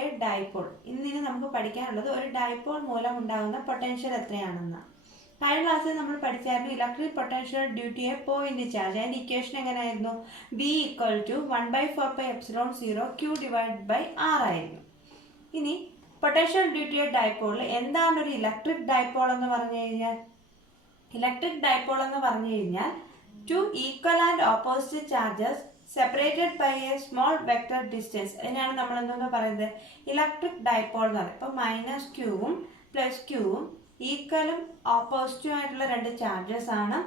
A dipole. ഇന്നിനി നമുക്ക് പഠിക്കാനുള്ളത് ഒരു ഡൈപോൾ മൂലം ഉണ്ടാകുന്ന പൊട്ടൻഷ്യൽ എത്രയാണെന്ന്. കഴിഞ്ഞ ക്ലാസ്സിൽ നമ്മൾ പഠിച്ചായിരുന്നു electric potential due to a point charge. അതിന്റെ ഇക്വേഷൻ എങ്ങനെയായിരുന്നു? B = 1/4πε0 Q/R ആയിരുന്നു. ഇനി പൊട്ടൻഷ്യൽ ഡ്യൂ ടു എ ഡൈപോളിൽ എന്താണ് ഒരു ഇലക്ട്രിക് ഡൈപോൾ എന്ന് പറഞ്ഞു കഴിഞ്ഞാൽ? ഇലക്ട്രിക് ഡൈപോൾ എന്ന് പറഞ്ഞു കഴിഞ്ഞാൽ two equal and opposite charges separated by a small vector distance. അതിനാണ് നമ്മൾ എന്തെന്ന് പറയുന്നത്? ഇലക്ട്രിക് ഡൈപോൾ എന്ന് പറയും. ഇപ്പോൾ -Qവും +Qവും ഈക്വലും ഓപ്പോസിറ്റും ആയിട്ടുള്ള രണ്ട് ചാർജസ് ആണ്.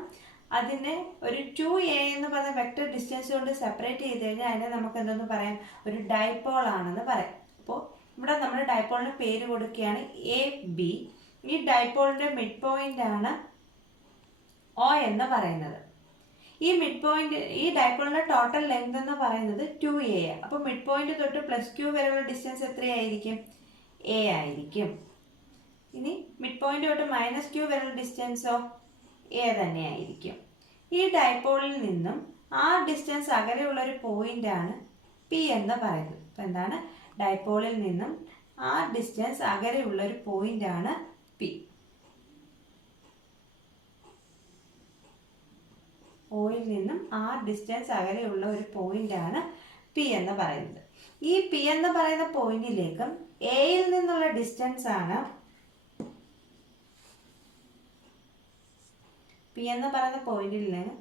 അതിനെ ഒരു 2a എന്ന് പറഞ്ഞ വെക്ടർ ഡിസ്റ്റൻസ് കൊണ്ട് സെപ്പറേറ്റ് ചെയ്ത് കഴിഞ്ഞാൽ അതിനെ നമുക്ക് എന്തെന്ന് പറയാം? ഒരു ഡൈപോൾ ആണെന്ന് പറയാം. അപ്പോൾ ഇവിടെ നമ്മൾ ഡൈപോളിന് പേര് കൊടുക്കുകയാണ് AB. ഈ ഡൈപോളിന്റെ മിഡ് പോയിന്റ് ആണ് O എന്ന് പറയുന്നത്. ഈ മിഡ് പോയിന്റ്, ഈ ഡൈപോളിന്റെ ടോട്ടൽ ലെങ്ത് എന്ന് പറയുന്നത് 2a. അപ്പോൾ മിഡ് പോയിന്റ് തൊട്ട് +Q വരെയുള്ള ഡിസ്റ്റൻസ് എത്രയായിരിക്കും? A ആയിരിക്കും. ഇനി മിഡ് പോയിന്റ് തൊട്ട് -Q വരെയുള്ള ഡിസ്റ്റൻസോ A തന്നെയായിരിക്കും. ഈ ഡൈപോളിൽ നിന്നും ആ ഡിസ്റ്റൻസ് അകലെയുള്ള ഒരു പോയിന്റ് ആണ് P എന്ന് പറയുന്നത്. അപ്പോൾ എന്താണ്? ഡൈപോളിൽ നിന്നും ആ ഡിസ്റ്റൻസ് അകലെയുള്ള ഒരു പോയിന്റ് ആണ് P. ഓയിൽ നിന്നും ആ ഡിസ്റ്റൻസ് അകലെയുള്ള ഒരു പോയിന്റ് ആണ് P എന്ന് പറയുന്നത്. ഈ P എന്ന് പറയുന്ന പോയിന്റിലേക്കും എയിൽ നിന്നുള്ള ഡിസ്റ്റൻസ് ആണ് P എന്ന് പറയുന്ന പോയിന്റിൽ നിന്ന്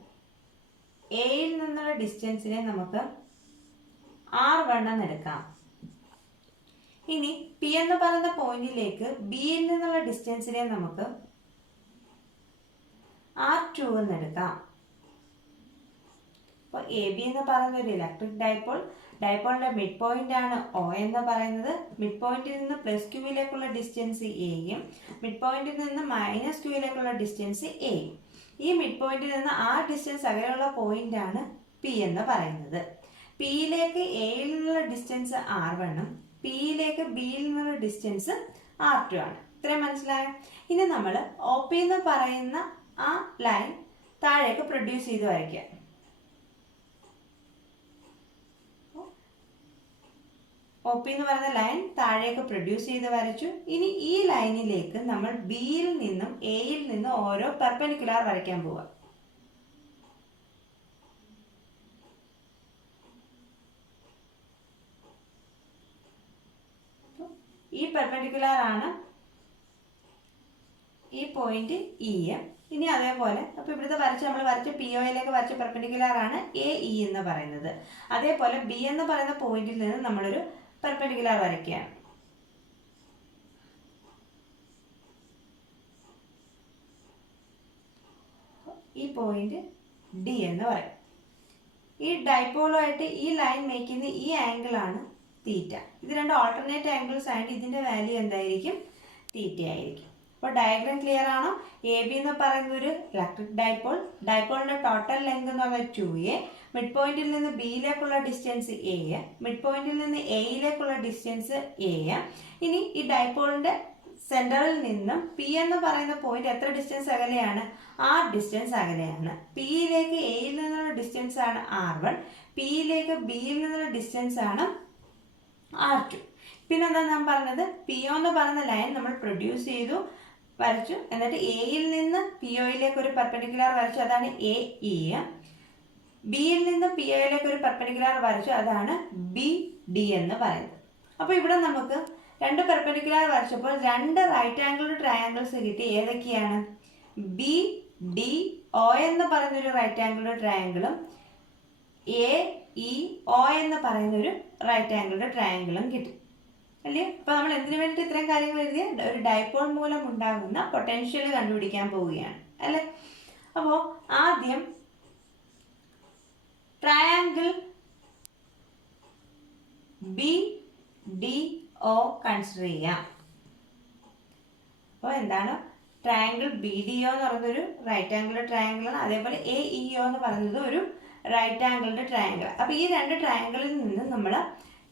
എയിൽ നിന്നുള്ള ഡിസ്റ്റൻസിനെ നമുക്ക് R1 എന്ന് എടുക്കാം. ഇനി P എന്ന് പറയുന്ന പോയിന്റിലേക്ക് ബിയിൽ നിന്നുള്ള ഡിസ്റ്റൻസിനെ നമുക്ക് R2 എന്ന് എടുക്കാം. അപ്പോൾ AB എന്ന് പറയുന്ന ഒരു ഇലക്ട്രിക് ഡൈപോൾ, ഡൈപോളിന്റെ മിഡ് പോയിന്റ് ആണ് O എന്ന് പറയുന്നത്. മിഡ് പോയിന്റിൽ നിന്ന് +Qയിലേക്കുള്ള ഡിസ്റ്റൻസ് Aയും മിഡ് പോയിന്റിൽ നിന്ന് -Qയിലേക്കുള്ള ഡിസ്റ്റൻസ് Aയും. ഈ മിഡ് പോയിന്റിൽ നിന്ന് ആ ഡിസ്റ്റൻസ് അകലെയുള്ള പോയിന്റ് ആണ് P എന്ന് പറയുന്നത്. Pയിലേക്ക് Aയിൽ നിന്നുള്ള ഡിസ്റ്റൻസ് R1ഉം Pയിലേക്ക് Bയിൽ നിന്നുള്ള ഡിസ്റ്റൻസ് R2 ആണ്. ഇത്രയും മനസ്സിലായോ? ഇനി നമ്മൾ OP എന്ന് പറയുന്ന ആ ലൈൻ താഴേക്ക് പ്രൊഡ്യൂസ് ചെയ്ത് വരയ്ക്കുക. OP എന്ന് പറയുന്ന ലൈൻ താഴേക്ക് പ്രൊഡ്യൂസ് ചെയ്ത് വരച്ചു. ഇനി ഈ ലൈനിലേക്ക് നമ്മൾ ബിയിൽ നിന്നും എയിൽ നിന്നും ഓരോ പെർപെൻഡിക്കുലർ വരയ്ക്കാൻ പോവുക. ഈ പെർപെൻഡിക്കുലർ ആണ് ഈ പോയിന്റ് E. ഇനി അതേപോലെ അപ്പോൾ ഇവിടുത്തെ നമ്മൾ വരച്ച POയിലേക്ക് വരച്ച പെർപെൻഡിക്കുലർ ആണ് AE എന്ന് പറയുന്നത്. അതേപോലെ B എന്ന് പറയുന്ന പോയിന്റിൽ നിന്ന് നമ്മളൊരു പെർപെൻഡിക്കുലർ വരയ്ക്കുകയാണ്. ഈ പോയിന്റ് D എന്ന് പറയും. ഈ ഡൈപോളുമായിട്ട് ഈ ലൈൻ മേക്ക് ചെയ്യുന്ന ഈ ആംഗിൾ ആണ് തീറ്റ. ഇത് രണ്ട് ഓൾട്ടർനേറ്റ് ആംഗിൾസ് ആയിട്ട് ഇതിന്റെ വാല്യൂ എന്തായിരിക്കും? തീറ്റ ആയിരിക്കും. അപ്പോൾ ഡയഗ്രാം ക്ലിയർ ആണോ? AB എന്ന് പറയുന്ന ഒരു ഇലക്ട്രിക് ഡൈപോൾ, ഡൈപോളിന്റെ ടോട്ടൽ ലെങ്ത് എന്ന് പറഞ്ഞാൽ 2a, മിഡ് പോയിന്റിൽ നിന്ന് ബിയിലേക്കുള്ള ഡിസ്റ്റൻസ് A, മിഡ് പോയിന്റിൽ നിന്ന് എയിലേക്കുള്ള ഡിസ്റ്റൻസ് A. ഇനി ഈ ഡൈപോളിന്റെ സെന്ററിൽ നിന്നും P എന്ന് പറയുന്ന പോയിന്റ് എത്ര ഡിസ്റ്റൻസ് അകലെയാണ്? ആ ഡിസ്റ്റൻസ് അകലെയാണ്. Pയിലേക്ക് എയിൽ നിന്നുള്ള ഡിസ്റ്റൻസ് ആണ് R1, Pയിലേക്ക് ബിയിൽ നിന്നുള്ള ഡിസ്റ്റൻസ് ആണ് R2. പിന്നെന്താ ഞാൻ പറഞ്ഞത്? PO എന്ന് പറയുന്ന ലൈൻ നമ്മൾ പ്രൊഡ്യൂസ് ചെയ്തു, വരച്ചു. എന്നിട്ട് എയിൽ നിന്ന് POയിലേക്ക് ഒരു പെർപെൻഡിക്കുലർ വരച്ചു, അതാണ് AE. ബിയിൽ നിന്ന് POയിലേക്ക് ഒരു പെർപെൻഡിക്കുലർ വരച്ചു, അതാണ് BD എന്ന് പറയുന്നത്. അപ്പോൾ ഇവിടെ നമുക്ക് രണ്ട് പെർപെൻഡിക്കുലർ വരച്ചപ്പോൾ രണ്ട് റൈറ്റ് ആംഗിൾഡ് ട്രയാങ്കിൾസ് കിട്ടി. ഏതൊക്കെയാണ്? BDO എന്ന് പറയുന്ന ഒരു റൈറ്റ് ആംഗിൾഡ് ട്രയാങ്കിളും AEO എന്ന് പറയുന്ന ഒരു റൈറ്റ് ആംഗിൾഡ് ട്രയാങ്കിളും കിട്ടി അല്ലേ? അപ്പോൾ നമ്മൾ എന്തിനു വേണ്ടിയിട്ട് ഇത്രയും കാര്യങ്ങൾ എഴുതിയ? ഒരു ഡൈപോൾ മൂലം ഉണ്ടാകുന്ന പൊട്ടൻഷ്യൽ കണ്ടുപിടിക്കാൻ പോവുകയാണ് അല്ലേ? അപ്പോൾ ആദ്യം ട്രയാങ്കിൾ BDO കൺസിഡർ ചെയ്യാം. അപ്പോൾ എന്താണ്? ട്രയാങ്കിൾ BDO എന്ന് പറയുന്നത് ഒരു റൈറ്റ് ആംഗിൾഡ് ട്രയാങ്കിൾ ആണ്. അതേപോലെ AEO എന്ന് പറയുന്നത് ഒരു റൈറ്റ് ആംഗിൾഡ് ട്രയാങ്കിൾ. അപ്പോൾ ഈ രണ്ട് ട്രയാങ്കിളിൽ നിന്ന് നമ്മൾ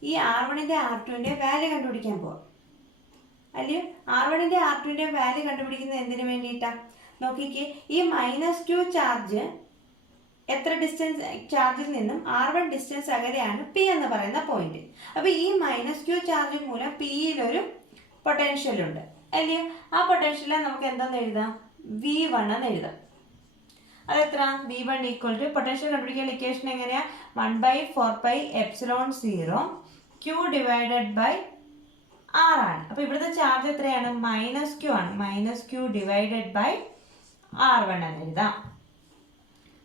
ഈ R1ന്റെ R2ന്റെ വാല്യൂ കണ്ടുപിടിക്കാൻ പോവാം അല്ലയോ? R1ന്റെ R2ന്റെ വാല്യൂ കണ്ടുപിടിക്കുന്നത് എന്തിനു വേണ്ടിയിട്ടാണ്? നോക്കിക്കേ, ഈ -Q ചാർജ് എത്ര ഡിസ്റ്റൻസ് ചാർജിൽ നിന്നും R1 ഡിസ്റ്റൻസ് അകലെയാണ് P എന്ന് പറയുന്ന പോയിന്റ്. അപ്പൊ ഈ -q ചാർജ് മൂലം Pയിലൊരു പൊട്ടൻഷ്യൽ ഉണ്ട് അല്ലയോ? ആ പൊട്ടൻഷ്യലിനെ നമുക്ക് എന്താന്ന് എഴുതാം? V1 എന്ന് എഴുതാം. അതെത്ര? V1 ഈക്വൽ ടു പൊട്ടൻഷ്യൽ കണ്ടുപിടിക്കാൻ ഇക്വേഷൻ എങ്ങനെയാ? 1/4πε0 Q ഡിവൈഡഡ് ബൈ R ആണ്. അപ്പൊ ഇവിടുത്തെ ചാർജ് എത്രയാണ്? -q ആണ്. -q ഡിവൈഡഡ് ബൈ R1 എന്ന് എഴുതാം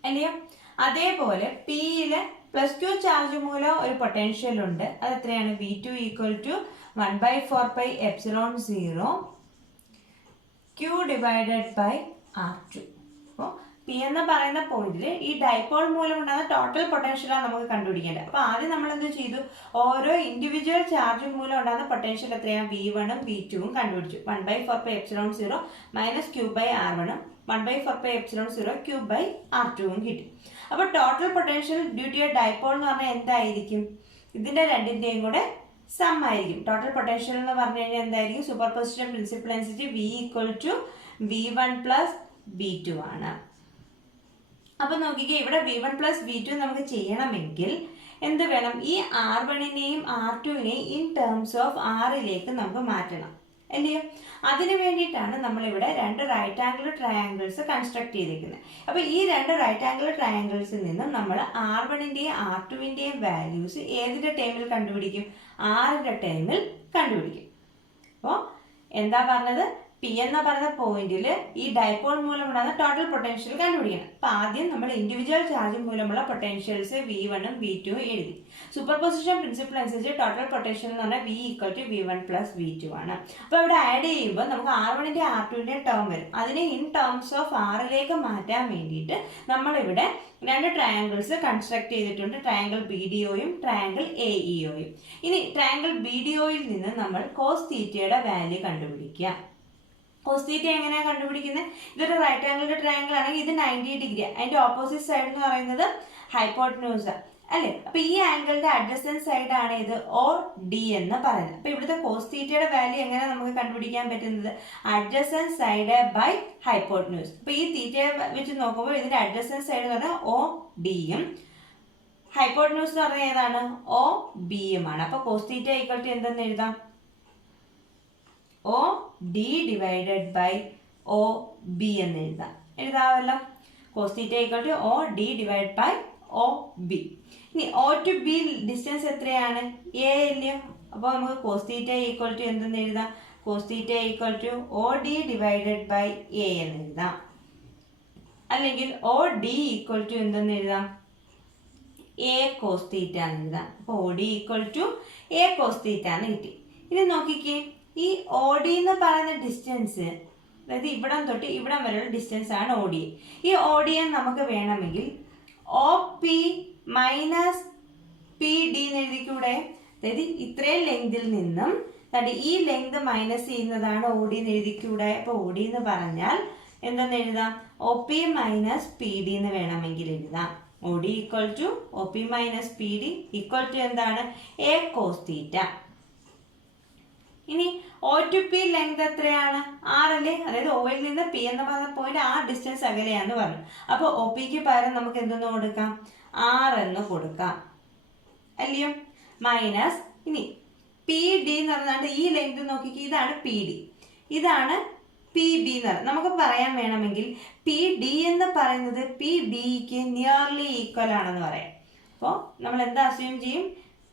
അല്ലയോ? അതേപോലെ Pയിലെ +q ചാർജ് മൂലം ഒരു പൊട്ടൻഷ്യൽ ഉണ്ട്. അത് എത്രയാണ്? V2 equal to 1/4πε0 Q divided by R2. അപ്പോൾ P എന്ന് പറയുന്ന പോയിന്റിൽ ഈ ഡൈപോൾ മൂലം ഉണ്ടാകുന്ന ടോട്ടൽ പൊട്ടൻഷ്യലാണ് നമുക്ക് കണ്ടുപിടിക്കേണ്ടത്. അപ്പൊ ആദ്യം നമ്മൾ എന്ത് ചെയ്തു? ഓരോ ഇൻഡിവിജ്വൽ ചാർജ് മൂലം ഉണ്ടാകുന്ന പൊട്ടൻഷ്യൽ എത്രയാണ്? V1ഉം V2ഉം കണ്ടുപിടിച്ചു. 1/4πε0 - q ബൈ R1 ഉം 1/4πε0 q ബൈ R2 ഉം കിട്ടി. അപ്പൊ total potential due to a dipole എന്ന് പറഞ്ഞാൽ എന്തായിരിക്കും? ഇതിന്റെ രണ്ടിന്റെയും കൂടെ സം ആയിരിക്കും. ടോട്ടൽ പൊട്ടൻഷ്യൽ എന്ന് പറഞ്ഞു കഴിഞ്ഞാൽ എന്തായിരിക്കും? സൂപ്പർ പൊസിഷൻ പ്രിൻസിപ്പൽ അനുസരിച്ച് V equal to V1 plus V2 ആണ്. അപ്പൊ നോക്കിക്കേ, ഇവിടെ V1 പ്ലസ് V2 നമുക്ക് ചെയ്യണമെങ്കിൽ എന്ത് വേണം? ഈ R1നെയും R2നെയും ഇൻ ടേംസ് ഓഫ് Rലേക്ക് നമുക്ക് മാറ്റണം അല്ലയോ? അതിനു വേണ്ടിയിട്ടാണ് നമ്മളിവിടെ രണ്ട് റൈറ്റ് ആംഗിൾ ട്രയാങ്കിൾസ് കൺസ്ട്രക്ട് ചെയ്തിരിക്കുന്നത്. അപ്പൊ ഈ രണ്ട് റൈറ്റ് ആംഗിൾ ട്രയാങ്കിൾസിൽ നിന്നും നമ്മൾ R1ന്റെയും R2വിന്റെയും വാല്യൂസ് ഏതിന്റെ ടേമിൽ കണ്ടുപിടിക്കും? Rന്റെ ടേമിൽ കണ്ടുപിടിക്കും. അപ്പോൾ എന്താ പറഞ്ഞത്? P എന്ന് പറയുന്ന പോയിന്റിൽ ഈ ഡൈപോൾ മൂലമുണ്ടാകുന്ന ടോട്ടൽ പൊട്ടൻഷ്യൽ കണ്ടുപിടിക്കണം. അപ്പൊ ആദ്യം നമ്മൾ ഇൻഡിവിജ്വൽ ചാർജ് മൂലമുള്ള പൊട്ടൻഷ്യൽസ് V1ഉം V2ഉം എഴുതി. സൂപ്പർ പൊസിഷൻ പ്രിൻസിപ്പിൾ അനുസരിച്ച് ടോട്ടൽ പൊട്ടൻഷ്യൽ എന്ന് പറഞ്ഞാൽ V equal to V1 plus V2 ആണ്. അപ്പൊ ഇവിടെ ആഡ് ചെയ്യുമ്പോൾ നമുക്ക് R1ന്റെ R2ന്റെ ടേം വരും. അതിനെ ഇൻ ടേംസ് ഓഫ് Rലേക്ക് മാറ്റാൻ വേണ്ടിയിട്ട് നമ്മളിവിടെ രണ്ട് ട്രയാങ്കിൾസ് കൺസ്ട്രക്ട് ചെയ്തിട്ടുണ്ട്. ട്രയാങ്കിൾ BDOയും ട്രയാങ്കിൾ AEOയും. ഇനി ട്രയാങ്കിൾ BDOയിൽ നിന്ന് നമ്മൾ കോസ് തീറ്റയുടെ വാല്യൂ കണ്ടുപിടിക്കുക. കോസ് തീറ്റ എങ്ങനെയാണ് കണ്ടുപിടിക്കുന്നത്? ഇതൊരു റൈറ്റ് ആംഗിൾ ട്രയാങ്കിൾ ആണെങ്കിൽ ഇത് 90 ഡിഗ്രി. അതിന്റെ ഓപ്പോസിറ്റ് സൈഡ് എന്ന് പറയുന്നത് ഹൈപ്പോട്ടന്യൂസ് അല്ലെ? അപ്പൊ ഈ ആംഗിളിന്റെ അഡ്ജസന്റ് സൈഡ് ആണ് ഇത് OD എന്ന് പറയുന്നത്. അപ്പൊ ഇവിടുത്തെ കോസ് തീറ്റയുടെ വാല്യൂ എങ്ങനെ നമുക്ക് കണ്ടുപിടിക്കാൻ പറ്റുന്നത്? Adjacent side by hypotenuse. അപ്പൊ ഈ തീറ്റയെ വെച്ച് നോക്കുമ്പോൾ ഇതിന്റെ അഡ്ജസന്റ് സൈഡ് എന്ന് പറഞ്ഞാൽ ODയും ഹൈപ്പോട്ടന്യൂസ് എന്ന് പറഞ്ഞാൽ ഏതാണ്? OBയുമാണ്. അപ്പൊ കോസ് തീറ്റ ഈക്വൽ ടു എന്തെന്ന് എഴുതാം? OD ഡിവൈഡഡ് ബൈ OB എന്ന് എഴുതാമല്ലോ. Cos theta equal to OD divide by OB. ഇനി O to B ഡിസ്റ്റൻസ് എത്രയാണ്? A അല്ലയോ? അപ്പോൾ നമുക്ക് കോസ് തീറ്റ ഈക്വൽ ടു എന്തെന്ന് എഴുതാം? Cos theta equal to OD divided by A എന്ന് എഴുതാം. അല്ലെങ്കിൽ OD ഈക്വൽ ടു എന്തെന്ന് എഴുതാം? A കോസ് തീറ്റ എന്ന് എഴുതാം. അപ്പോൾ OD equal to A cos theta എന്ന് കിട്ടി. ഇനി നോക്കിക്കേ, ഈ OD എന്ന് പറയുന്ന ഡിസ്റ്റൻസ്, അതായത് ഇവിടം തൊട്ട് ഇവിടം വരെയുള്ള ഡിസ്റ്റൻസ് ആണ് OD. ഈ OD നമുക്ക് വേണമെങ്കിൽ OP മൈനസ് PD എന്ന് എഴുതിക്കൂടെ? അതായത് ഇത്രയും ലെങ്തിൽ നിന്നും ഈ ലെങ്ത് മൈനസ് ചെയ്യുന്നതാണ് OD എന്ന് എഴുതിക്കൂടെ? അപ്പൊ OD എന്ന് പറഞ്ഞാൽ എന്തെന്ന് എഴുതാം? OP മൈനസ് PD എന്ന് വേണമെങ്കിൽ എഴുതാം. OD equal to OP minus PD equal to എന്താണ്? A cos theta. ഇനി O to P ലെങ്ത് എത്രയാണ്? R അല്ലേ? അതായത് Oയിൽ നിന്ന് P എന്ന് പറഞ്ഞ പോയിന്റ് R ഡിസ്റ്റൻസ് അകലെയാന്ന് പറഞ്ഞു. അപ്പൊ OPക്ക് പകരം നമുക്ക് എന്തെന്ന് കൊടുക്കാം? R എന്ന് കൊടുക്കാം അല്ലയോ? മൈനസ് ഇനി PD എന്ന് പറഞ്ഞാൽ ഈ ലെങ്ത് നോക്കിക്ക്, ഇതാണ് PD, ഇതാണ് PB എന്ന് പറയുന്നത്. നമുക്ക് പറയാൻ വേണമെങ്കിൽ PD എന്ന് പറയുന്നത് PBക്ക് നിയർലി ഈക്വൽ ആണെന്ന് പറയാം. അപ്പോൾ നമ്മൾ എന്താ അസ്യൂം ചെയ്യും?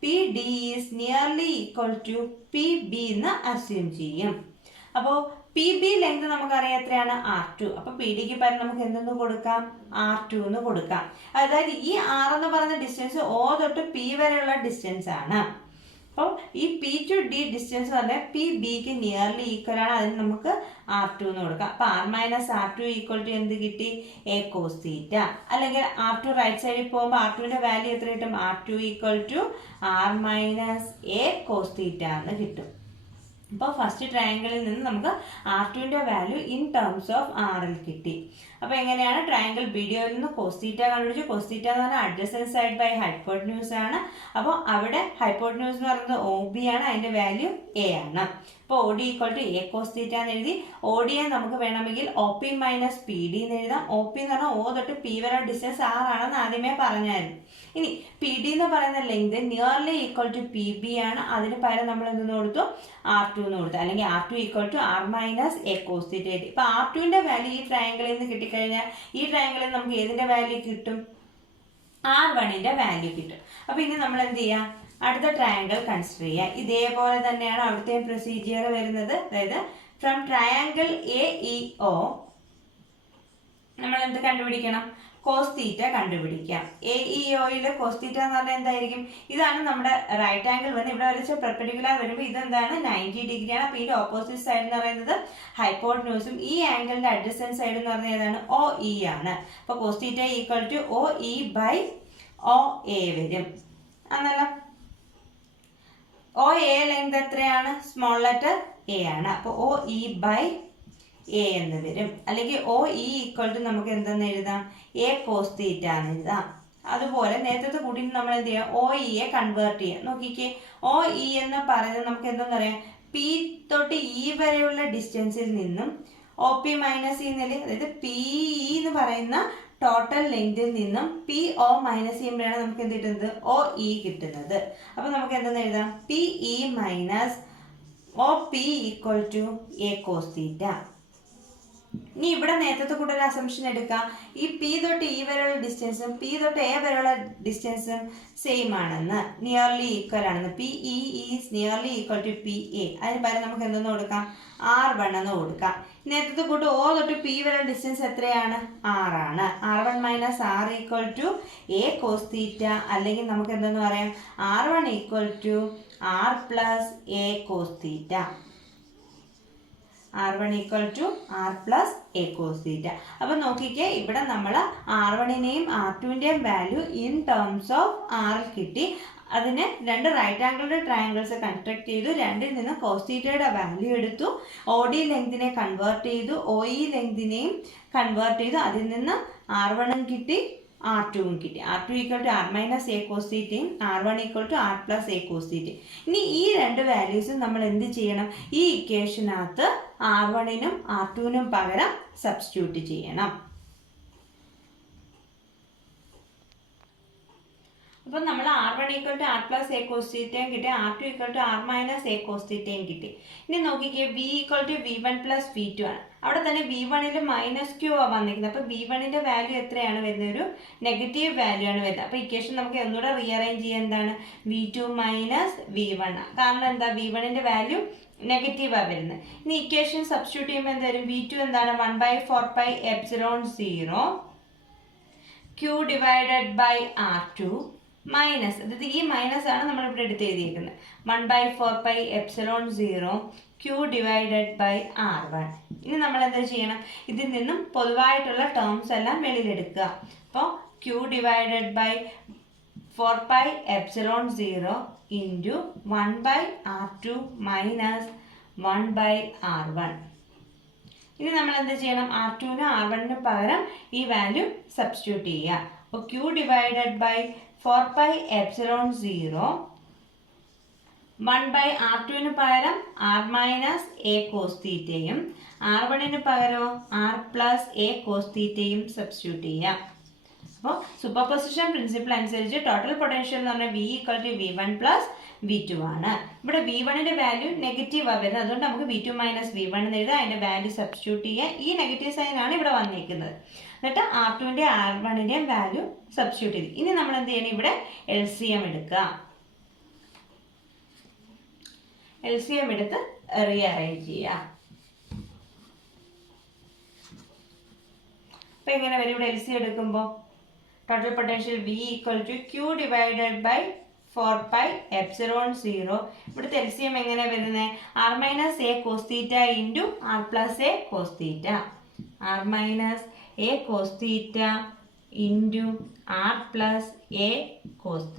PD is nearly equal to PB എന്ന് അസ്യൂം ചെയ്യും. അപ്പോൾ PB ലെങ്ത് നമുക്കറിയാം എത്രയാണ്? R2. അപ്പൊ PDക്ക് പകരം നമുക്ക് എന്തെന്ന് കൊടുക്കാം? R2 എന്ന് കൊടുക്കാം. അതായത് ഈ R എന്ന് പറയുന്ന ഡിസ്റ്റൻസ് O തൊട്ട് P വരെയുള്ള ഡിസ്റ്റൻസ് ആണ്. അപ്പോൾ ഈ P to D ഡിസ്റ്റൻസ് പറഞ്ഞാൽ PBക്ക് നിയർലി ഈക്വൽ ആണ്. അതിന് നമുക്ക് R2 എന്ന് കൊടുക്കാം. അപ്പൊ R minus R2 equal to എന്ത് കിട്ടി? A cos theta. അല്ലെങ്കിൽ R2 റൈറ്റ് സൈഡിൽ പോകുമ്പോൾ R2ന്റെ വാല്യൂ എത്ര കിട്ടും? R2 equal to R minus A cos theta എന്ന് കിട്ടും. അപ്പോൾ ഫസ്റ്റ് ട്രയാങ്കിളിൽ നിന്ന് നമുക്ക് R2ന്റെ value in terms of RL കിട്ടി. അപ്പോൾ എങ്ങനെയാണ് ട്രയാങ്കിൾ BDOയിൽ നിന്ന് cos θ കണ്ടുപിടിച്ചു. cos θ എന്ന് പറഞ്ഞാൽ അഡ്ജസൻറ്റ് സൈഡ് ബൈ ഹൈപ്പോട്ടന്യൂസ് ആണ്. അപ്പോൾ അവിടെ ഹൈപ്പോട്ടന്യൂസ് എന്ന് പറയുന്നത് OB ആണ്, അതിന്റെ വാല്യൂ A ആണ്. അപ്പോൾ OD equal to A cos θ എന്ന് എഴുതി. OD നമുക്ക് വേണമെങ്കിൽ OP മൈനസ് PD എന്ന് എഴുതാം. OP എന്ന് പറഞ്ഞാൽ O തൊട്ട് P വരെ ഡിസ്റ്റൻസ് R ആണെന്ന് ആദ്യമേ പറഞ്ഞായിരുന്നു. ഇനി PD എന്ന് പറയുന്ന length nearly equal to PB ആണ്. അതിന് പകരം നമ്മൾ എന്തെന്ന് കൊടുത്തു, R2 എന്ന് കൊടുത്തു. അല്ലെങ്കിൽ R2 equal to R minus A cos θ എഴുതി. ഇപ്പൊ R2ന്റെ വാല്യൂ ഈ ട്രയാങ്കിളിൽ നിന്ന് കിട്ടിക്കഴിഞ്ഞാൽ ഈ ട്രയാങ്കിളിൽ നമുക്ക് ഏതിന്റെ വാല്യൂ കിട്ടും, R1ന്റെ വാല്യൂ കിട്ടും. അപ്പൊ ഇനി നമ്മൾ എന്ത് ചെയ്യാം, അടുത്ത ട്രയാങ്കിൾ കൺസിഡർ ചെയ്യുക. ഇതേപോലെ തന്നെയാണ് അവിടുത്തെ പ്രൊസീജിയർ വരുന്നത്. അതായത് ഫ്രം ട്രയാങ്കിൾ AEO നമ്മൾ എന്ത് കണ്ടുപിടിക്കണം, cos θ കണ്ടുപിടിക്കാം. AEOയിൽ cos θ എന്ന് പറഞ്ഞാൽ എന്തായിരിക്കും, ഇതാണ് നമ്മുടെ റൈറ്റ് ആംഗിൾ വരുന്നത്. ഇവിടെ വരച്ച പെർപെൻഡിക്കുലർ വരുമ്പോൾ ഇതെന്താണ് 90 ഡിഗ്രി ആണ്. അപ്പോൾ ഇതിന്റെ ഓപ്പോസിറ്റ് സൈഡ് എന്ന് പറയുന്നത് ഹൈപ്പോട്ടന്യൂസും ഈ ആംഗിളിന്റെ അഡ്ജസൻറ്റ് സൈഡ് എന്ന് പറഞ്ഞാൽ ഏതാണ്, OE ആണ്. അപ്പോൾ cos θ equal to OE by OA വരും. ആണല്ലോ. OA ലെങ്ത് എത്രയാണ്, സ്മോൾ ലെറ്റർ A ആണ്. അപ്പോൾ OE ബൈ A എന്ന് വരും. അല്ലെങ്കിൽ OE ഈക്വൽ ടു നമുക്ക് എന്തെന്ന് എഴുതാം, A cos θ എന്ന് എഴുതാം. അതുപോലെ നേരത്തെ കൂട്ടി നമ്മൾ എന്ത് ചെയ്യാം, OE കൺവേർട്ട് ചെയ്യാം. നോക്കിക്കേ, OE എന്ന് പറയുന്നത് നമുക്ക് എന്തെന്ന് പറയാം, P തൊട്ട് E വരെയുള്ള ഡിസ്റ്റൻസിൽ നിന്നും OP മൈനസ് എന്നല്ലേ, അതായത് PE എന്ന് പറയുന്ന ടോട്ടൽ ലെങ്തിൽ നിന്നും PO മൈനസ് ചെയ്യുമ്പോഴാണ് നമുക്ക് എന്ത് കിട്ടുന്നത്, OE കിട്ടുന്നത്. അപ്പൊ നമുക്ക് എന്തെന്ന് എഴുതാം, PE minus OP equal to A cos θ. ഇനി ഇവിടെ നേരത്തെ കൂടെ ഒരു അസംഷൻ എടുക്കാം, ഈ P തൊട്ട് E വരെയുള്ള ഡിസ്റ്റൻസും P തൊട്ട് A വരെയുള്ള ഡിസ്റ്റൻസും സെയിം ആണെന്ന്, നിയർലി ഈക്വൽ ആണെന്ന്. PE is nearly equal to PA. അതിന് പകരം നമുക്ക് എന്തെന്ന് കൊടുക്കാം, R1 എന്ന് കൊടുക്കാം. നേരത്തെ കൂട്ട് O തൊട്ട് P വരെയുള്ള ഡിസ്റ്റൻസ് എത്രയാണ്, R ആണ്. R1 minus R equal to A cos θ. അല്ലെങ്കിൽ നമുക്ക് എന്തെന്ന് പറയാം, R1 equal to R plus A cos θ. R1 equal to R plus A cos θ. അപ്പം നോക്കിക്കേ, ഇവിടെ നമ്മൾ R1നെയും R2ൻ്റെയും value in terms of R കിട്ടി. അതിന് രണ്ട് റൈറ്റ് ആംഗിളുടെ ട്രയാങ്കിൾസ് കൺസ്ട്രക്ട് ചെയ്തു. രണ്ടിൽ നിന്ന് cos θയുടെ വാല്യൂ എടുത്തു. OD ലെങ്തിനെ കൺവേർട്ട് ചെയ്തു, OE ലെങ്തിനെയും കൺവേർട്ട് ചെയ്തു. അതിൽ നിന്ന് R1ഉം കിട്ടി, R2ഉം കിട്ടി. R2 equal to R minus A cos θയും R1 equal to R plus A cos θ. ഇനി ഈ രണ്ട് വാല്യൂസും നമ്മൾ എന്ത് ചെയ്യണം, ഈ ഇക്വേഷനകത്ത് R1നും R2നും പകരം സബ്സ്റ്റിറ്റ്യൂട്ട് ചെയ്യണം. അപ്പം നമ്മൾ R1 equal to R plus A cos θയും കിട്ടി, R2 equal to R minus A cos θയും കിട്ടി. ഇനി നോക്കിക്കേ, V equal to V1 plus V2 ആണ്. അവിടെ തന്നെ V1ൽ മൈനസ് Q ആണ് വന്നിരിക്കുന്നത്. അപ്പോൾ V1ന്റെ വാല്യൂ എത്രയാണ് വരുന്നത്, ഒരു നെഗറ്റീവ് വാല്യൂ ആണ് വരുന്നത്. അപ്പോൾ ഇക്വേഷൻ നമുക്ക് ഒന്നുകൂടെ റീഅറേഞ്ച് ചെയ്യാൻ, എന്താണ്, V2 മൈനസ് V1. കാരണം എന്താ, V1ന്റെ വാല്യൂ നെഗറ്റീവാണ് വരുന്നത്. ഇനി ഇക്വേഷൻ സബ്സ്റ്റിറ്റ്യൂട്ട് ചെയ്യുമ്പോൾ എന്ത് വരും, V2 എന്താണ് 1/4πε0 Q divided by R2 minus, അതായത് ഈ മൈനസ് ആണ് നമ്മൾ ഇവിടെ എടുത്ത് എഴുതിയിരിക്കുന്നത്, 1/4πε0 Q ഡിവൈഡഡ് ബൈ R1. ഇനി നമ്മൾ എന്താ ചെയ്യണം, ഇതിൽ നിന്നും പൊതുവായിട്ടുള്ള ടേംസ് എല്ലാം വെളിയിലെടുക്കുക. അപ്പോൾ Q divided by 4πε0 into 1/R2 minus 1/R1. ഇനി നമ്മൾ എന്താ ചെയ്യണം, R2നും R1നും പകരം ഈ വാല്യൂ സബ്സ്റ്റിറ്റ്യൂട്ട് ചെയ്യുക. അപ്പോൾ Q ഡിവൈഡഡ് ബൈ 4πε0 1/R2ന് പകരം R മൈനസ് A cos θയും R1ന് പകരം R പ്ലസ് A cos θയും സബ്സ്റ്റിറ്റ്യൂട്ട് ചെയ്യാം. അപ്പോൾ സൂപ്പർ പൊസിഷൻ പ്രിൻസിപ്പിൾ അനുസരിച്ച് ടോട്ടൽ പൊട്ടൻഷ്യൽ എന്ന് പറഞ്ഞാൽ V equal to V1 plus V2 ആണ്. ഇവിടെ V1ന്റെ വാല്യൂ നെഗറ്റീവ് ആണ് വരുന്നത്, അതുകൊണ്ട് നമുക്ക് V2 മൈനസ് V1 എന്ന് എഴുതാം. അതിൻ്റെ വാല്യൂ സബ്സ്റ്റിറ്റ്യൂട്ട് ചെയ്യുക. ഈ നെഗറ്റീവ് സൈൻ ആണ് ഇവിടെ വന്നിരിക്കുന്നത്. എന്നിട്ട് R2ൻ്റെയും R1ൻ്റെയും വാല്യൂ സബ്സ്റ്റിറ്റ്യൂട്ട് ചെയ്തു. ഇനി നമ്മൾ എന്ത് ചെയ്യണം, ഇവിടെ LCM എടുക്കുക. LCM എടുത്ത് റീഅറേഞ്ച് ചെയ്യുക. അപ്പോൾ എങ്ങനെ വരും, ഇവിടെ LCM എടുക്കുമ്പോൾ total potential V equal to Q divided by 4πε0. ഇവിടുത്തെ LCM എങ്ങനെ വരുന്നത്, R minus A cos θ into R plus A cos θ. R minus A cos θ into R plus A cos θ.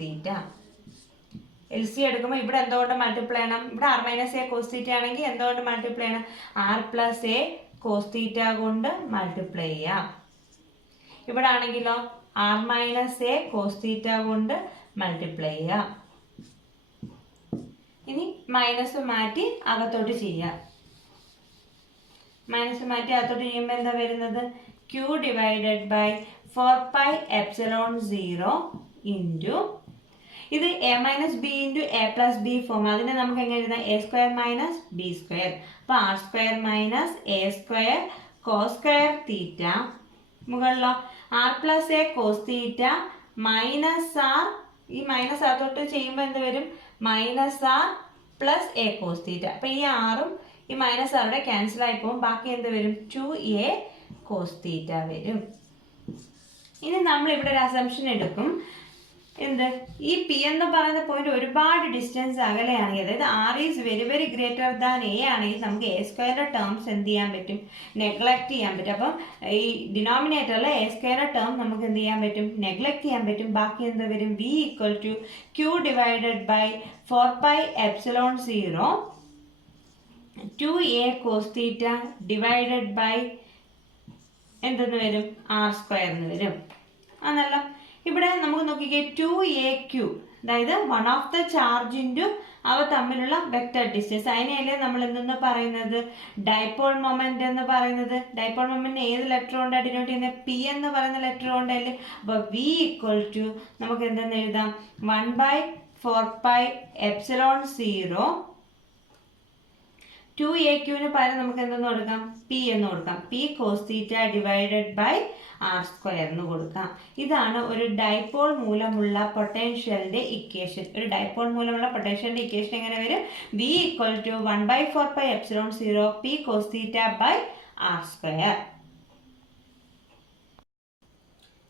L C എടുക്കുമ്പോൾ ഇവിടെ എന്തുകൊണ്ട് മൾട്ടിപ്ലൈ ചെയ്യണം? ഇവിടെ R minus A cos theta ആണെങ്കിൽ എന്തുകൊണ്ട് മൾട്ടിപ്ലൈ ചെയ്യണം? R plus A cos theta കൊണ്ട് multiply ചെയ്യാം. ഇവിടെ ആണെങ്കിലോ R minus A cos theta കൊണ്ട് മൾട്ടിപ്ലൈ ചെയ്യാം. ഇനി മൈനസ് മാറ്റി അകത്തോട്ട് ചെയ്യാം. മൈനസ് മാറ്റി അകത്തോട്ട് ചെയ്യുമ്പോൾ എന്താ വരുന്നത്? ക്യൂ ഡിവൈഡഡ് ബൈ 4πε0 ഇൻറ്റു ഇത് A minus B into A plus B form. അതിനെ നമുക്ക് എങ്ങനെ എഴുതാം? A square minus B square. അപ്പോൾ R square minus A square cos square theta മുകളിലോ R plus A cos theta minus R. ഈ minus അകത്തോട്ട് ചെയ്യുമ്പോൾ എന്ത് വരും? Minus R plus A cos theta. അപ്പോൾ ഈ ആറും ഈ മൈനസ് ആറുടെ ക്യാൻസൽ ആയി പോകും. ബാക്കി എന്ത് വരും? 2a കോസ് തീറ്റ വരും. ഇനി നമ്മൾ ഇവിടെ ഒരു അസംഷൻ എടുക്കും. എന്ത്? ഈ പി എന്ന് പറയുന്ന പോയിന്റ് ഒരുപാട് ഡിസ്റ്റൻസ് അകലെയാണെങ്കിൽ, അതായത് R is very very greater than A ആണെങ്കിൽ നമുക്ക് എ സ്ക്വയറിന്റെ ടേംസ് എന്ത് ചെയ്യാൻ പറ്റും? നെഗ്ലക്ട് ചെയ്യാൻ പറ്റും. അപ്പം ഈ ഡിനോമിനേറ്ററിലെ എ സ്ക്വയറിന്റെ ടേം നമുക്ക് എന്ത് ചെയ്യാൻ പറ്റും? നെഗ്ലക്ട് ചെയ്യാൻ പറ്റും. ബാക്കി എന്ത് വരും? V equal to Q divided by 4πε0 2a cos theta divided by എന്തെന്ന് വരും? ആർ സ്ക്വയർ എന്ന് വരും. ആണല്ലോ. ഇവിടെ നമുക്ക് നോക്കിക്കേ 2aq, അതായത് one of the charge into അവ തമ്മിലുള്ള വെക്റ്റർ ഡിസ്റ്റൻസ്. അതിനെയല്ലേ നമ്മൾ എന്തെന്ന് പറയുന്നത്? ഡൈപോൾ മൊമെന്റ് എന്ന് പറയുന്നത്. ഡൈപോൾ മൊമെന്റ് ഏത് ലെറ്റർ കൊണ്ടാണ് ഡിനോട്ട് ചെയ്യുന്നത്? പി എന്ന് പറയുന്ന ലെറ്റർ കൊണ്ടല്ലേ. അപ്പോൾ വി ഈക്വൽ ടു നമുക്ക് എന്തെന്ന് എഴുതാം? 1/4πε0 2aqന് പകരം നമുക്ക് എന്തെന്ന് കൊടുക്കാം? പി എന്ന് കൊടുക്കാം. P cos theta divided by R square എന്ന് കൊടുക്കാം. ഇതാണ് ഒരു ഡൈപോൾ മൂലമുള്ള പൊട്ടൻഷ്യലിന്റെ ഇക്വേഷൻ. ഒരു ഡൈപോൾ മൂലമുള്ള പൊട്ടൻഷ്യലിന്റെ ഇക്വേഷൻ എങ്ങനെ വരും? V equal to 1/4πε0 P cos theta by R square.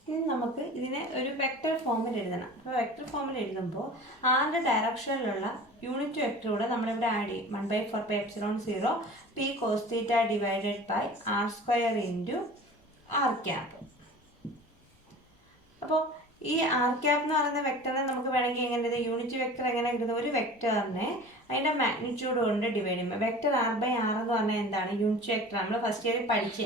ഇനി നമുക്ക് ഇതിനെ ഒരു വെക്റ്റർ ഫോമിൽ എഴുതണം. അപ്പോൾ വെക്റ്റർ ഫോമിൽ എഴുതുമ്പോൾ ആറിന്റെ ഡയറക്ഷനിലുള്ള യൂണിറ്റ് വെക്റ്റർ കൂടെ നമ്മളിവിടെ ആഡ് ചെയ്യും. 1/4πε0 P cos theta divided by R square into R cap. അപ്പോൾ ഈ ആർ ക്യാപ്പ് എന്ന് പറയുന്ന വെക്ടറിനെ നമുക്ക് വേണമെങ്കിൽ എങ്ങനെ യൂണിറ്റ് വെക്ടർ എങ്ങനെ എഴുതുന്നത്? ഒരു വെക്ടറിനെ അതിൻ്റെ മാഗ്നിറ്റ്യൂഡ് കൊണ്ട് ഡിവൈഡ് ചെയ്യുമ്പോൾ വെക്ടർ r/r എന്ന് പറഞ്ഞാൽ എന്താണ്? Unit vector. നമ്മൾ ഫസ്റ്റ് ഇയറിൽ പഠിച്ച.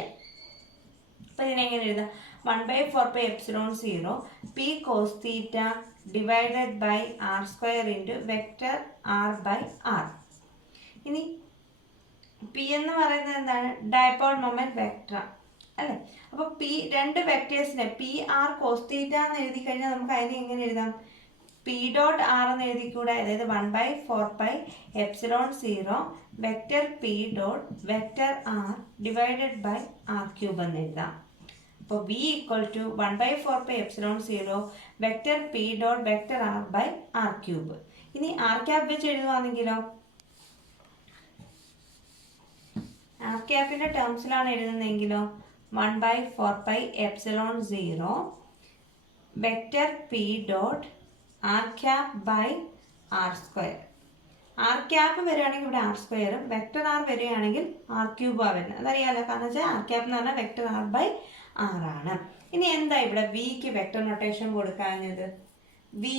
അപ്പോൾ ഇതിനെങ്ങനെ എഴുതാം? 1/4πε0 P cos theta divided by R square into vector r/r. ഇനി പി എന്ന് പറയുന്നത് എന്താണ്? ഡൈപോൾ മൊമെന്റ് വെക്ടർ അല്ലേ. അപ്പോൾ പി രണ്ട് വെക്ടേഴ്സിനെ പി ആർ കോസ് തീറ്റ എന്ന് എഴുതി കഴിഞ്ഞാൽ നമുക്ക് അതിനെ എങ്ങനെ എഴുതാം? പി ഡോട്ട് ആർ എന്ന് എഴുതിക്കൂടെ? അതായത് 1/4πε0 vector P dot vector R divided by R cube എന്ന് എഴുതാം. അപ്പോൾ V equal to 1/4πε0 vector P dot vector R by R cube. ഇനി ആർ ക്യാപ്പ് വെച്ച് എഴുതുവാണെങ്കിലോ ആർ ക്യാപ്പിന്റെ ടേംസിലാണ് എഴുതുന്നതെങ്കിലോ 1/4πε0 vector P dot R cap by R square. R cap വരികയാണെങ്കിൽ ഇവിടെ ആർ സ്ക്വയറും വെക്ടർ ആർ വരികയാണെങ്കിൽ ആർ ക്യൂബാണ് വരുന്നത്. അതറിയാമല്ലോ. കാരണം വെച്ചാൽ ആർ ക്യാപ്പ് എന്ന് പറഞ്ഞാൽ വെക്ടർ ആർ ബൈ ആർ ആണ്. ഇനി എന്താ ഇവിടെ വിക്ക് വെക്ടർ നൊട്ടേഷൻ കൊടുക്കാഞ്ഞത്? വി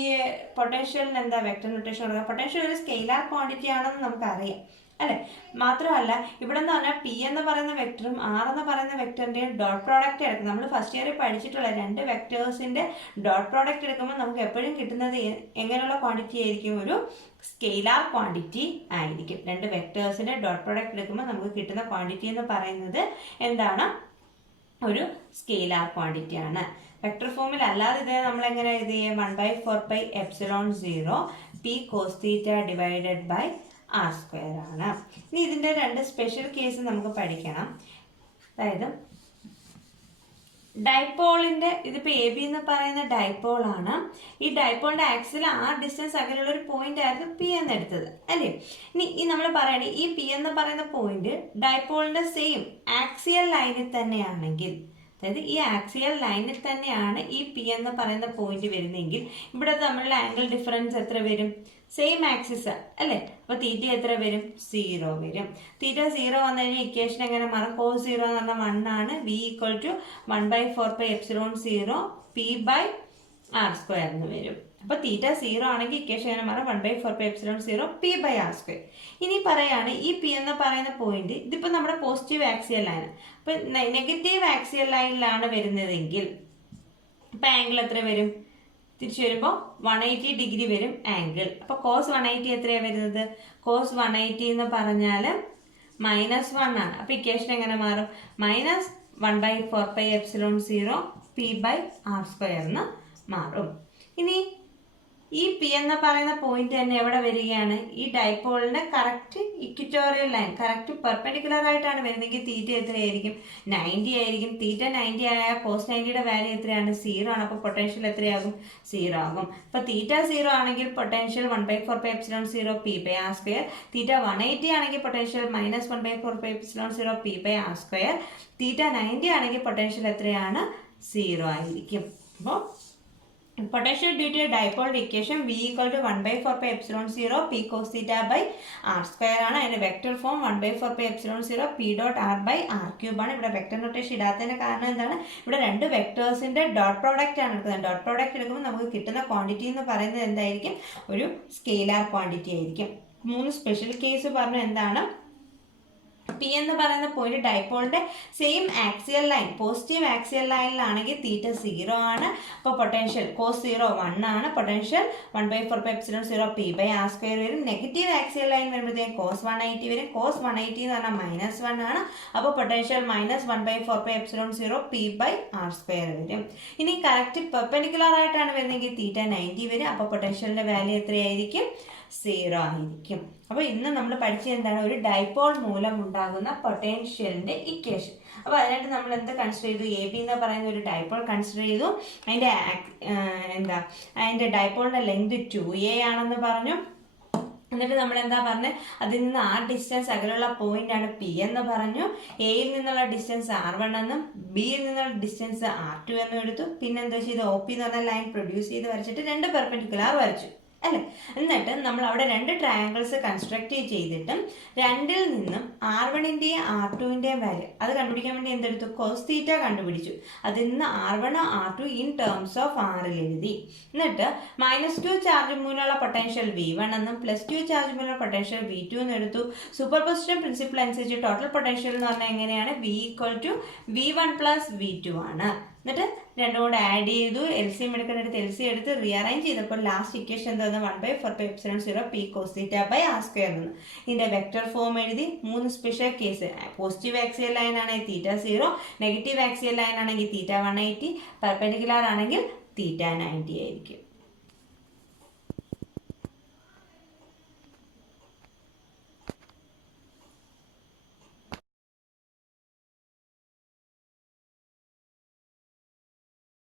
പൊട്ടൻഷ്യലിന് എന്താ വെക്ടർ നൊട്ടേഷൻ കൊടുക്കുക? പൊട്ടൻഷ്യൽ ഒരു സ്കെയിലാർ ക്വാണ്ടിറ്റി ആണെന്ന് നമുക്കറിയാം അല്ലെ. മാത്രമല്ല ഇവിടെ എന്ന് പറഞ്ഞാൽ പി എന്ന് പറയുന്ന വെക്ടറും ആർ എന്ന് പറയുന്ന വെക്ടറിന്റെയും ഡോട്ട് പ്രോഡക്റ്റ് എടുക്കും. നമ്മൾ ഫസ്റ്റ് ഇയറിൽ പഠിച്ചിട്ടുള്ള രണ്ട് വെക്ടേഴ്സിന്റെ ഡോട്ട് പ്രോഡക്റ്റ് എടുക്കുമ്പോൾ നമുക്ക് എപ്പോഴും കിട്ടുന്നത് എങ്ങനെയുള്ള ക്വാണ്ടിറ്റി ആയിരിക്കും? ഒരു സ്കെയിലാർ ക്വാണ്ടിറ്റി ആയിരിക്കും. രണ്ട് വെക്ടേഴ്സിന്റെ ഡോട്ട് പ്രോഡക്റ്റ് എടുക്കുമ്പോൾ നമുക്ക് കിട്ടുന്ന ക്വാണ്ടിറ്റി എന്ന് പറയുന്നത് എന്താണ്? ഒരു സ്കെയിലാർ ക്വാണ്ടിറ്റി ആണ്. വെക്ടർ ഫോമിൽ അല്ലാതെ ഇത് നമ്മൾ എങ്ങനെ എഴുതി? 1/4πε0 P cos theta divided by R square ആണ്. ഇനി ഇതിന്റെ രണ്ട് സ്പെഷ്യൽ കേസ് നമുക്ക് പഠിക്കണം. അതായത് ഡൈപോളിന്റെ ഇതിപ്പോ എ ബി എന്ന് പറയുന്ന ഡൈപോൾ ആണ്. ഈ ഡൈപോളിന്റെ ആക്സിൽ ആർ ഡിസ്റ്റൻസ് അകലെയുള്ള ഒരു പോയിന്റ് ആയിരുന്നു പി എന്ന് എടുത്തത് അല്ലേ. ഇനി നമ്മൾ പറയണേ ഈ പി എന്ന് പറയുന്ന പോയിന്റ് ഡൈപോളിന്റെ സെയിം ആക്സിയൽ ലൈനിൽ തന്നെയാണെങ്കിൽ, അതായത് ഈ ആക്സിയൽ ലൈനിൽ തന്നെയാണ് ഈ പി എന്ന് പറയുന്ന പോയിന്റ് വരുന്നതെങ്കിൽ ഇവിടെ തമ്മിലുള്ള ആംഗിൾ ഡിഫറൻസ് എത്ര വരും? സെയിം ആക്സിസ് അല്ലേ. അപ്പൊ തീറ്റ എത്ര വരും? 0 വരും. തീറ്റ 0 വന്നു കഴിഞ്ഞാൽ ഇക്വേഷൻ എങ്ങനെ മാറും? cos 0 എന്ന് പറഞ്ഞാൽ 1 ആണ്. v equal to 1/4πε0 P by R square എന്ന് വരും. അപ്പോൾ തീറ്റ 0 ആണെങ്കിൽ ഇക്വേഷൻ എങ്ങനെ മാറും 1/4πε0 p/r². ഇനി പറയാണ് ഈ പി എന്ന് പറയുന്ന പോയിന്റ് ഇതിപ്പോൾ നമ്മുടെ പോസിറ്റീവ് ആക്സിയൽ ലൈൻ, അപ്പോൾ നെഗറ്റീവ് ആക്സിയൽ ലൈനിലാണ് വരുന്നതെങ്കിൽ ഇപ്പം ആംഗിൾ എത്ര വരും? തിരിച്ചു വരുമ്പോൾ 180 ഡിഗ്രി വരും ആംഗിൾ. അപ്പോൾ കോസ് 180 എത്രയാണ് വരുന്നത്? കോസ് 180 എന്ന് പറഞ്ഞാൽ -1 ആണ്. അപ്പോൾ ഇക്വേഷൻ എങ്ങനെ മാറും? -1/4πε0 p/r² എന്ന് മാറും. ഇനി ഈ പി എന്ന് പറയുന്ന പോയിന്റ് തന്നെ എവിടെ വരികയാണ്? ഈ ഡൈപോളിന്റെ correct equatorial line, correct perpendicular ആയിട്ടാണ് വരുന്നതെങ്കിൽ തീറ്റ എത്രയായിരിക്കും? 90 ആയിരിക്കും. തീറ്റ 90 ആയ കോസ് 90യുടെ വാല്യൂ എത്രയാണ്? 0 ആണ്. അപ്പോൾ പൊട്ടൻഷ്യൽ എത്രയാകും? 0 ആകും. അപ്പോൾ തീറ്റ 0 ആണെങ്കിൽ പൊട്ടൻഷ്യൽ 1/4πε0 p/r². തീറ്റ 180 ആണെങ്കിൽ പൊട്ടൻഷ്യൽ -1/4πε0 p/r². തീറ്റ 90 ആണെങ്കിൽ പൊട്ടൻഷ്യൽ എത്രയാണ്? 0 ആയിരിക്കും. അപ്പോൾ potential due to dipole equation V equal to 1/4πε0 p cos theta by r² ആണ്. അതിന്റെ vector form 1/4πε0 p dot r by r³ ആണ്. ഇവിടെ വെക്ടർ നൊട്ടേഷൻ ഇടാത്തതിന്റെ കാരണം എന്താണ്? ഇവിടെ രണ്ട് വെക്ടേഴ്സിന്റെ ഡോട്ട് പ്രോഡക്റ്റ് ആണ് എടുക്കുന്നത്. ഡോട്ട് പ്രോഡക്റ്റ് എടുക്കുമ്പോൾ നമുക്ക് കിട്ടുന്ന ക്വാണ്ടിറ്റി എന്ന് പറയുന്നത് എന്തായിരിക്കും? ഒരു സ്കെയിലാർ ക്വാണ്ടിറ്റി ആയിരിക്കും. 3 സ്പെഷ്യൽ കേസ് പറഞ്ഞു. എന്താണ്? പി എന്ന് പറയുന്ന പോയിന്റ് ഡൈപോളിന്റെ same axial line, positive axial ലൈനിലാണെങ്കിൽ തീറ്റ 0 ആണ്. അപ്പോൾ പൊട്ടൻഷ്യൽ കോസ് 0 1 ആണ്. പൊട്ടൻഷ്യൽ 1/4πε0 p/r² വരും. നെഗറ്റീവ് ആക്സിയൽ ലൈൻ വരുമ്പോഴത്തേക്ക് കോസ് 180 വരും. കോസ് 180 എന്ന് പറഞ്ഞാൽ -1 ആണ്. അപ്പോൾ പൊട്ടൻഷ്യൽ -1/4πε0 p/r² വരും. ഇനി കറക്റ്റ് പെർപെൻഡിക്കുലർ ആയിട്ടാണ് വരുന്നതെങ്കിൽ തീറ്റ 90 വരും. അപ്പോൾ പൊട്ടൻഷ്യലിന്റെ വാല്യൂ എത്രയായിരിക്കും? 0 ആയിരിക്കും. അപ്പോൾ ഇന്ന് നമ്മൾ പഠിച്ചത് എന്താണ്? ഒരു ഡൈപോൾ മൂലം ഉണ്ടാകുന്ന പൊട്ടൻഷ്യലിന്റെ ഇക്വേഷൻ. അപ്പോൾ അതിനായിട്ട് നമ്മൾ എന്ത് കൺസിഡർ ചെയ്തു? എ ബി എന്ന് പറയുന്ന ഒരു ഡൈപോൾ കൺസിഡർ ചെയ്തു. അതിന്റെ ഡൈപോളിന്റെ ലെങ്ത് 2a ആണെന്ന് പറഞ്ഞു. എന്നിട്ട് നമ്മൾ എന്താ പറഞ്ഞത്? അതിൽ നിന്ന് r ഡിസ്റ്റൻസ് അകലുള്ള പോയിന്റ് ആണ് പി എന്ന് പറഞ്ഞു. എയിൽ നിന്നുള്ള ഡിസ്റ്റൻസ് r1 എന്നും ബിയിൽ നിന്നുള്ള ഡിസ്റ്റൻസ് r2 എന്നും എടുത്തു. പിന്നെ എന്താ ചെയ്ത്? OP എന്ന് പറഞ്ഞ ലൈൻ പ്രൊഡ്യൂസ് ചെയ്ത് വരച്ചിട്ട് 2 പെർപെൻഡിക്കുലർ വരച്ചു അല്ലേ? എന്നിട്ട് നമ്മൾ അവിടെ 2 ട്രയാങ്കിൾസ് കൺസ്ട്രക്ട് ചെയ്തിട്ടും 2ൽ നിന്നും r1ന്റെയും r2ന്റെയും വാല്യൂ അത് കണ്ടുപിടിക്കാൻ വേണ്ടി എന്തെടുത്തു? കോസ് തീറ്റ കണ്ടുപിടിച്ചു. അതിൽ നിന്ന് r1 r2 in terms of r എഴുതി. എന്നിട്ട് -2 ചാർജ് മൂലമുള്ള പൊട്ടൻഷ്യൽ v1 എന്നും +2 ചാർജ് മൂലമുള്ള പൊട്ടൻഷ്യൽ v2 എന്നും എടുത്തു. സൂപ്പർ പൊസിഷൻ പ്രിൻസിപ്പിൾ അനുസരിച്ച് ടോട്ടൽ പൊട്ടൻഷ്യൽ എന്ന് പറഞ്ഞാൽ എങ്ങനെയാണ്? v = v1 + v2 ആണ്. എന്നിട്ട് രണ്ടും കൂടെ ആഡ് ചെയ്തു. LCM എടുക്കേണ്ടടുത്ത് LCM എടുത്ത് റീഅറേഞ്ച് ചെയ്തപ്പോൾ ലാസ്റ്റ് ഇക്വേഷൻ എന്താ? 1/4πε0 p cos theta by r² എന്ന്. ഇതിന്റെ വെക്ടർ ഫോം എഴുതി. 3 special case. Positive axial line ആണെങ്കിൽ തീറ്റ 0, നെഗറ്റീവ് ആക്സിയൽ ലൈൻ ആണെങ്കിൽ തീറ്റ 180, പെർപെൻഡിക്കുലർ ആണെങ്കിൽ തീറ്റ 90 ആയിരിക്കും.